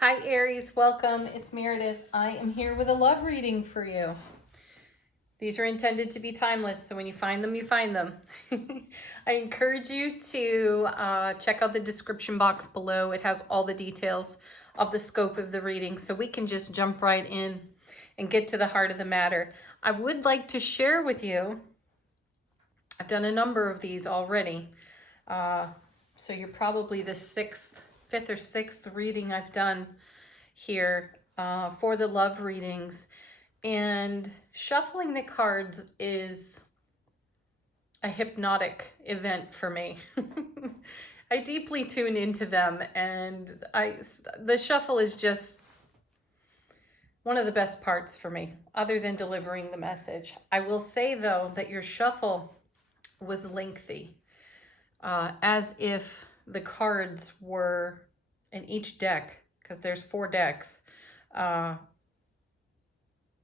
Hi Aries, welcome. It's Meredith. I am here with a love reading for you. These are intended to be timeless, so when you find them, you find them. I encourage you to check out the description box below. It has all the details of the scope of the reading, so we can just jump right in and get to the heart of the matter. I would like to share with you, I've done a number of these already, so you're probably the fifth or sixth reading I've done here for the love readings. And shuffling the cards is a hypnotic event for me. I deeply tune into them, and the shuffle is just one of the best parts for me, other than delivering the message. I will say, though, that your shuffle was lengthy, as if the cards were in each deck, because there's 4 decks,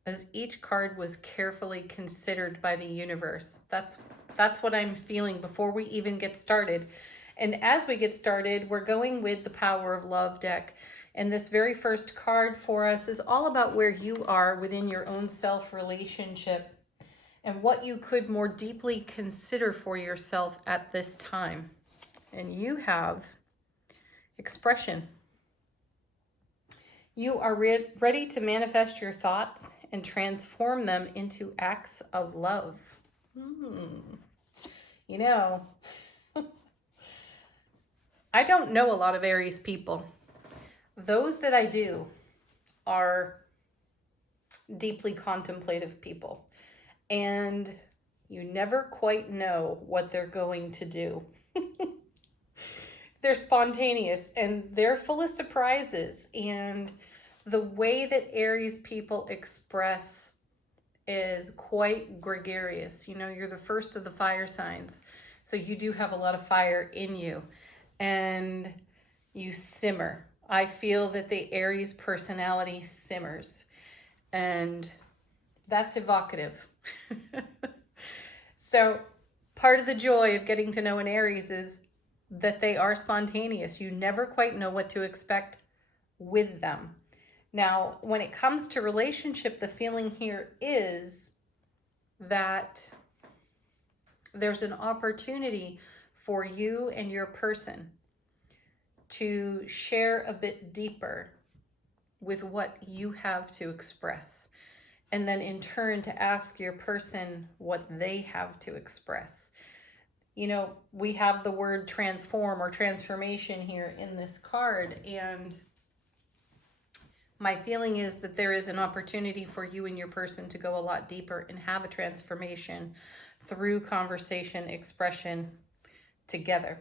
as each card was carefully considered by the universe. That's what I'm feeling before we even get started. And as we get started, we're going with the Power of Love deck. And this very first card for us is all about where you are within your own self relationship and what you could more deeply consider for yourself at this time. And you have expression. You are ready to manifest your thoughts and transform them into acts of love. You know, I don't know a lot of Aries people. Those that I do are deeply contemplative people. And you never quite know what they're going to do. They're spontaneous and they're full of surprises. And the way that Aries people express is quite gregarious. You know, you're the first of the fire signs. So you do have a lot of fire in you. And you simmer. I feel that the Aries personality simmers. And that's evocative. So part of the joy of getting to know an Aries is that they are spontaneous. You never quite know what to expect with them. Now, when it comes to relationship, the feeling here is that there's an opportunity for you and your person to share a bit deeper with what you have to express. And then in turn to ask your person what they have to express. You know, we have the word transform or transformation here in this card, and my feeling is that there is an opportunity for you and your person to go a lot deeper and have a transformation through conversation, expression together.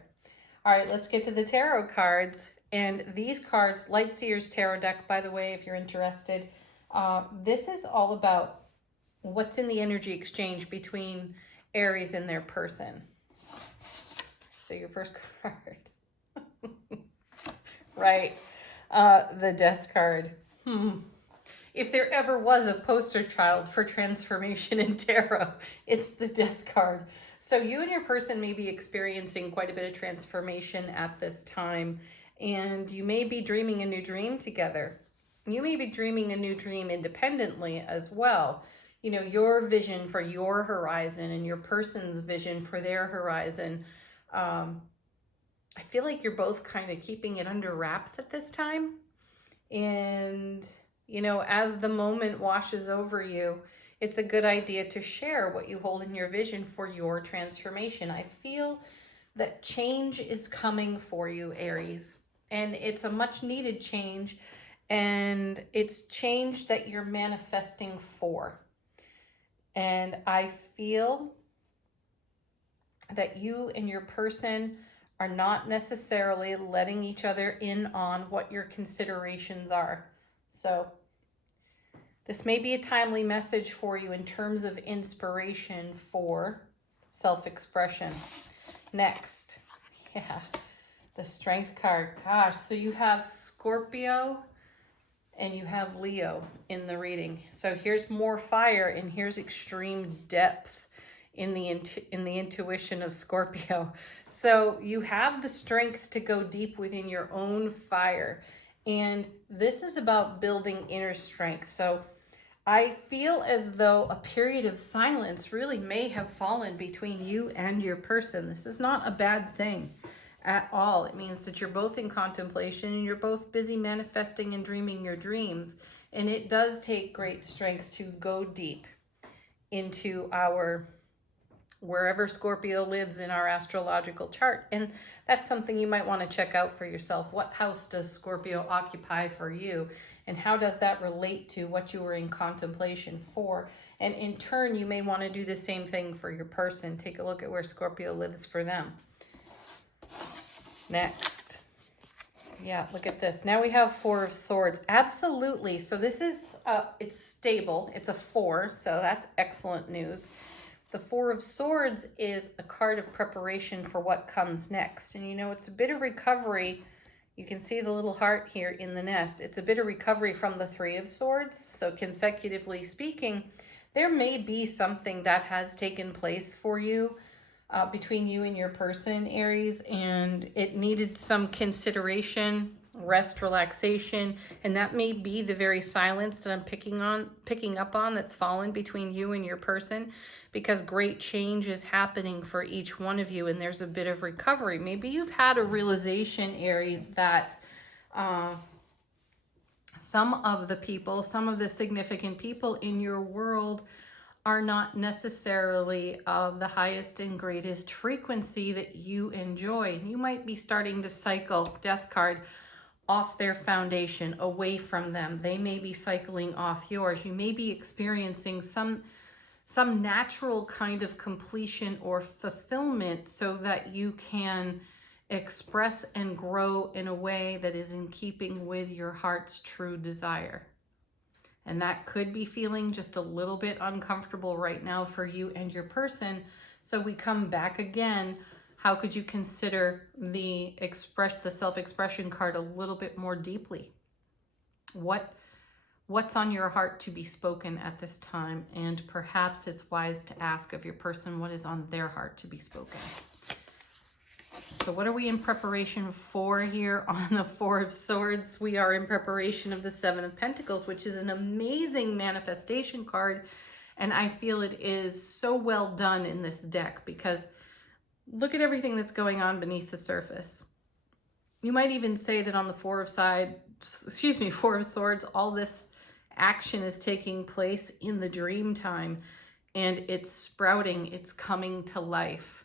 All right, let's get to the tarot cards. And these cards, Lightseer's tarot deck, by the way, if you're interested, this is all about what's in the energy exchange between Aries and their person. So your first card, right? The Death card. If there ever was a poster child for transformation in tarot, it's the Death card. So you and your person may be experiencing quite a bit of transformation at this time, and you may be dreaming a new dream together. You may be dreaming a new dream independently as well. You know, your vision for your horizon and your person's vision for their horizon. I feel like you're both kind of keeping it under wraps at this time. And, you know, as the moment washes over you, it's a good idea to share what you hold in your vision for your transformation. I feel that change is coming for you, Aries, and it's a much needed change, and it's change that you're manifesting for. And I feel that you and your person are not necessarily letting each other in on what your considerations are. So this may be a timely message for you in terms of inspiration for self-expression. Next, the Strength card. Gosh, so you have Scorpio and you have Leo in the reading. So here's more fire and here's extreme depth in the intuition of Scorpio. So you have the strength to go deep within your own fire And this is about building inner strength. So I feel as though a period of silence really may have fallen between you and your person. This is not a bad thing at all. It means that you're both in contemplation and you're both busy manifesting and dreaming your dreams. And it does take great strength to go deep into our wherever Scorpio lives in our astrological chart. And that's something you might want to check out for yourself. What house does Scorpio occupy for you? And how does that relate to what you were in contemplation for? And in turn, you may want to do the same thing for your person. Take a look at where Scorpio lives for them. Next. Yeah, look at this. Now we have Four of Swords. Absolutely. So this is, it's stable. It's a 4, so that's excellent news. The Four of Swords is a card of preparation for what comes next. And you know, it's a bit of recovery. You can see the little heart here in the nest. It's a bit of recovery from the Three of Swords. So consecutively speaking, there may be something that has taken place for you between you and your person, Aries, and it needed some consideration, rest, relaxation, and that may be the very silence that I'm picking up on that's fallen between you and your person, because great change is happening for each one of you, and there's a bit of recovery. Maybe you've had a realization, Aries, that some of the significant people in your world are not necessarily of the highest and greatest frequency that you enjoy. You might be starting to cycle, Death card, off their foundation, away from them. They may be cycling off yours. You may be experiencing some natural kind of completion or fulfillment so that you can express and grow in a way that is in keeping with your heart's true desire. And that could be feeling just a little bit uncomfortable right now for you and your person. So we come back again. How could you consider the self-expression card a little bit more deeply? What's on your heart to be spoken at this time? And perhaps it's wise to ask of your person what is on their heart to be spoken. So what are we in preparation for here on the Four of Swords? We are in preparation of the Seven of Pentacles, which is an amazing manifestation card. And I feel it is so well done in this deck because look at everything that's going on beneath the surface. You might even say that on the Four of Swords, all this action is taking place in the dream time and it's sprouting, it's coming to life.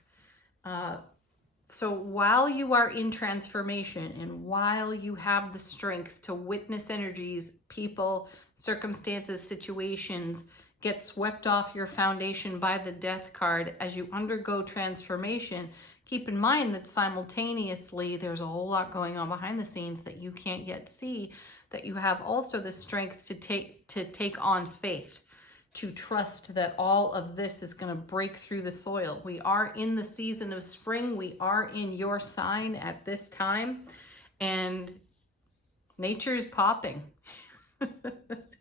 So while you are in transformation and while you have the strength to witness energies, people, circumstances, situations get swept off your foundation by the Death card as you undergo transformation, keep in mind that simultaneously there's a whole lot going on behind the scenes that you can't yet see, that you have also the strength to take on faith, to trust that all of this is going to break through the soil. We are in the season of spring. We are in your sign at this time, and nature is popping.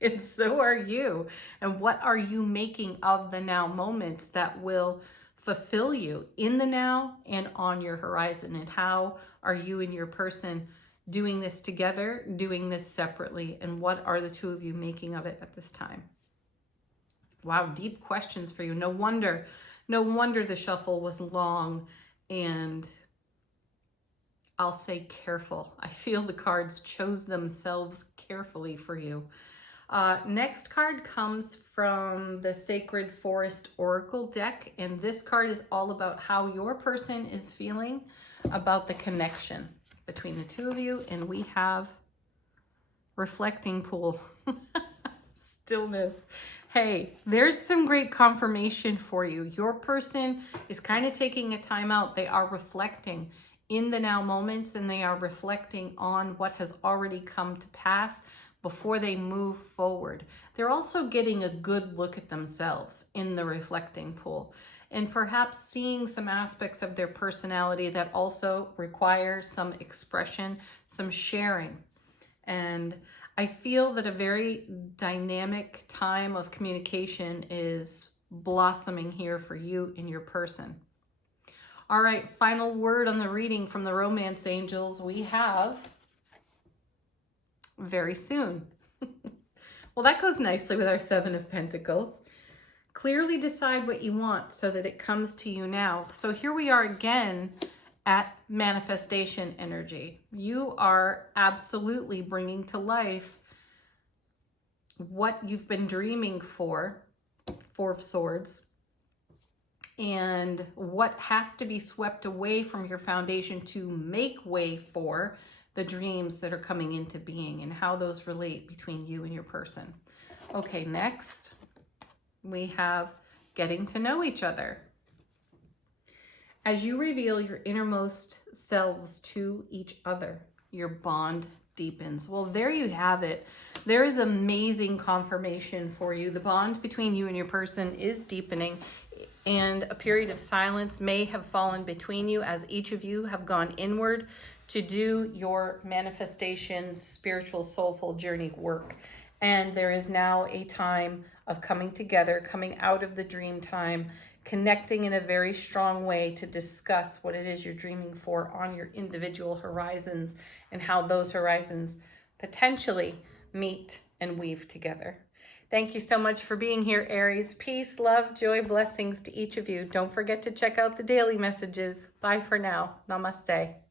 And so are you. And what are you making of the now moments that will fulfill you in the now and on your horizon? And how are you and your person doing this together, doing this separately? And what are the two of you making of it at this time? Wow, deep questions for you. No wonder the shuffle was long and I'll say careful. I feel the cards chose themselves carefully for you. Next card comes from the Sacred Forest Oracle deck, and this card is all about how your person is feeling about the connection between the two of you, and we have Reflecting Pool. Stillness. Hey, there's some great confirmation for you. Your person is kind of taking a time out. They are reflecting in the now moments, and they are reflecting on what has already come to pass before they move forward. They're also getting a good look at themselves in the reflecting pool, and perhaps seeing some aspects of their personality that also require some expression, some sharing. And I feel that a very dynamic time of communication is blossoming here for you and your person. All right, final word on the reading from the Romance Angels. We have very soon. Well, that goes nicely with our Seven of Pentacles. Clearly decide what you want so that it comes to you now. So here we are again at manifestation energy. You are absolutely bringing to life what you've been dreaming for, Four of Swords, and what has to be swept away from your foundation to make way for the dreams that are coming into being, and how those relate between you and your person. Okay, next we have getting to know each other. As you reveal your innermost selves to each other, your bond deepens. Well, there you have it. There is amazing confirmation for you. The bond between you and your person is deepening, and a period of silence may have fallen between you as each of you have gone inward to do your manifestation, spiritual, soulful journey work. And there is now a time of coming together, coming out of the dream time, connecting in a very strong way to discuss what it is you're dreaming for on your individual horizons, and how those horizons potentially meet and weave together. Thank you so much for being here, Aries. Peace, love, joy, blessings to each of you. Don't forget to check out the daily messages. Bye for now. Namaste.